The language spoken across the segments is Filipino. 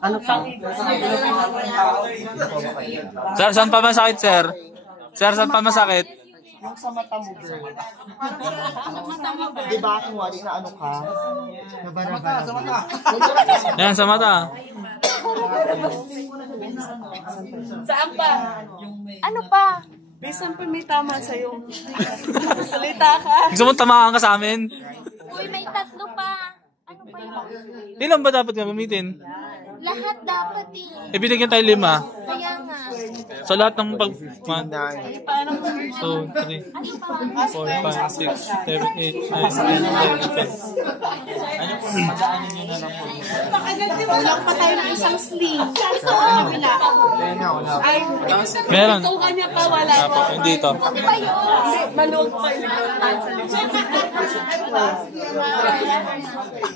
Ano pa? Sir, saan pa masakit, sir? Sir, saan pa masakit? Yung sa mata mo, girl. Di ba kung wali na ano ka? Yan, sa mata. Saan pa? Ano pa? Bisan pa may tama sa'yo. Salita ka. Gusto mo tamaan ka sa amin? Uy, may tatlo pa. Ano pa yun? Ilan ba dapat gamitin? Lahat dapat eh. Ibinigyan tayo 5. Kaya nga. So lahat ng 1, 2, 3, 4, 5, 6, 7, 8, 9, 10, 11, 12. Kulang pa tayo ng isang sling. Ito, wala. Ay, Meron. ito kanya pa, wala. Hindi ito. Malog pa yun.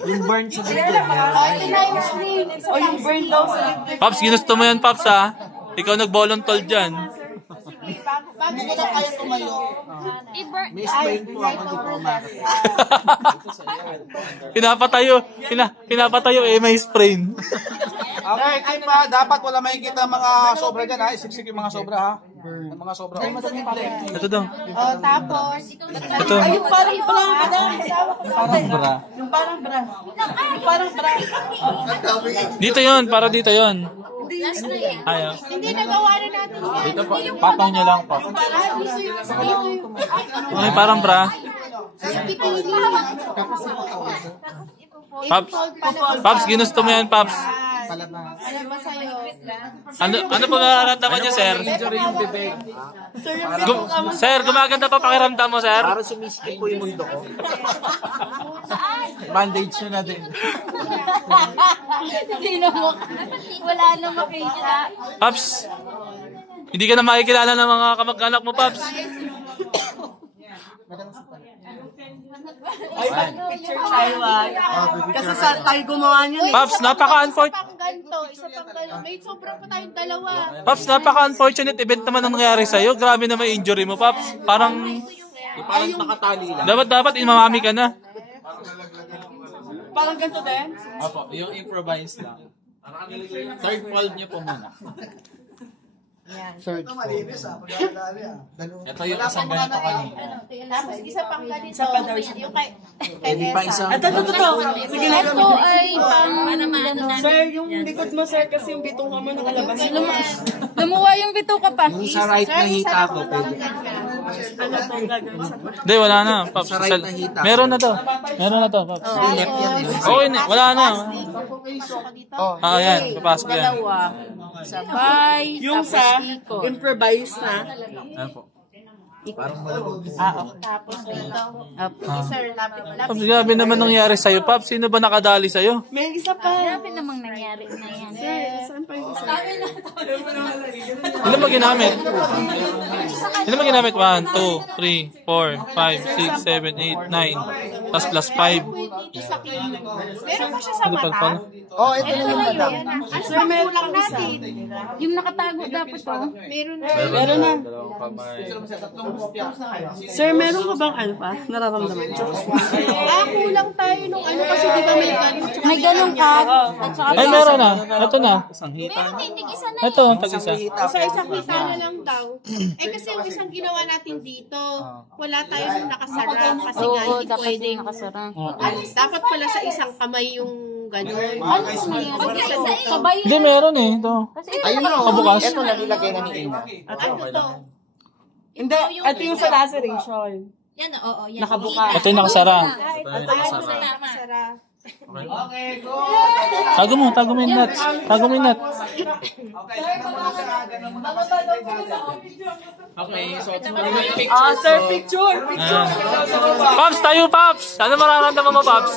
Yung burn sa dito. O yung burn daw sa likod. Paps, ginusto mo yan, Paps, ha? Ikaw nag-volontol dyan. Bago ko na kaya tumayo. May sprain po ako, hindi po umakit. Pinapatayo may sprain. Okay, team ha, dapat wala makikita mga sobra dyan ha. Isiksik yung mga sobra ha. Yung mga sobra. Ito daw. Tapos, Ito. ay, yung parang bra. Parang bra. Yung parang bra. Yung parang bra. Dito yon, para dito yon. Ayaw. Hindi, nagawa na natin yan. Dito po, patong nyo lang po. Ay, parang bra. Paps, Paps, ginusto mo yan, Paps. Ano po nararamdaman niyo, sir? Sir, gumaganda pa pakiramdam mo, sir? Para sumiskip po yung mundo ko. Bandage nyo na din. Hindi na mo. Wala na makikita. Paps, hindi ka na makikilala ng mga kamag-anak mo, Paps. Ay, picture tayo kasi sa tayo gumawa niyan eh. Paps, napaka-unfortunate. Isa pang ganito, isa pang ganito. May sobrang pa tayong dalawa. Paps, napaka-unfortunate event naman ang nangyari sa'yo. Grabe na may injury mo, Paps. Parang Nakatali lang. dapat imamami ka na. Parang ganito din. Opo, yung improvise lang. Third fold niyo po muna. Third po. Ito yung isang ganito kanina. Tapos isa pang ganito. Yung kay Esa. Ito. Sige, Ito ay pang... Sir, yung likod mo, sir, kasi yung bitong ka mo nakalabas. Lumuwa yung bito ka pa. Yung sa right na hita ko, pwede. Ano to gagawin sa Hindi, wala na, Paps. Sa right na hita. Meron na to, Paps. Left yan eh. Okay na, wala na. Ah, yan, papasok yan. Dalawa. Sabay. yung sa improvise na. Apo. Tapos dito. Sir, lapit. Paps, grabe naman nangyari sa'yo, Paps. Sino ba nakadali sa'yo? May isa pa. Grabe namang nangyari na yan. Sir, saan pa yung isa? Ilan ba ginamit? 1, 2, 3, 4, 5, 6, 7, 8, 9. Tapos plus 5. Meron pa siya sa Ano mata. pala? Oh, ito na yung madam. Sir, meron lang natin. Yung nakatago dapat to. Meron na. Meron na. Dalawang kamay. Sir, meron ka bang ano pa? Nararamdaman? Kulang tayo nung ano kasi di ba may ganun. May ganun ka. At saka Ay, meron na. Ito na. meron tindig isa na Ito, ang tag-isa. Isa-isang kita na lang daw. Kasi yung isang ginawa natin dito, wala tayo nung nakasara kasi nga Oo, hindi dapat pwede. yung nakasara. Dapat pala sa isang kamay yung ganun. Ano po nangyari? Sabay Hindi, meron eh. Ito. Ayun o. Kabukas. Ito na nilagay na ni Ina. Ano to? Hindi, ito yung sa laceration. Yan, oo, yan. Nakabuka. Ito yung nakasara. Nakasara. Tago mo yung nuts. Okay, so ito Sir, picture! Paps, tayo, Paps! Ano mararamdaman mo, Paps?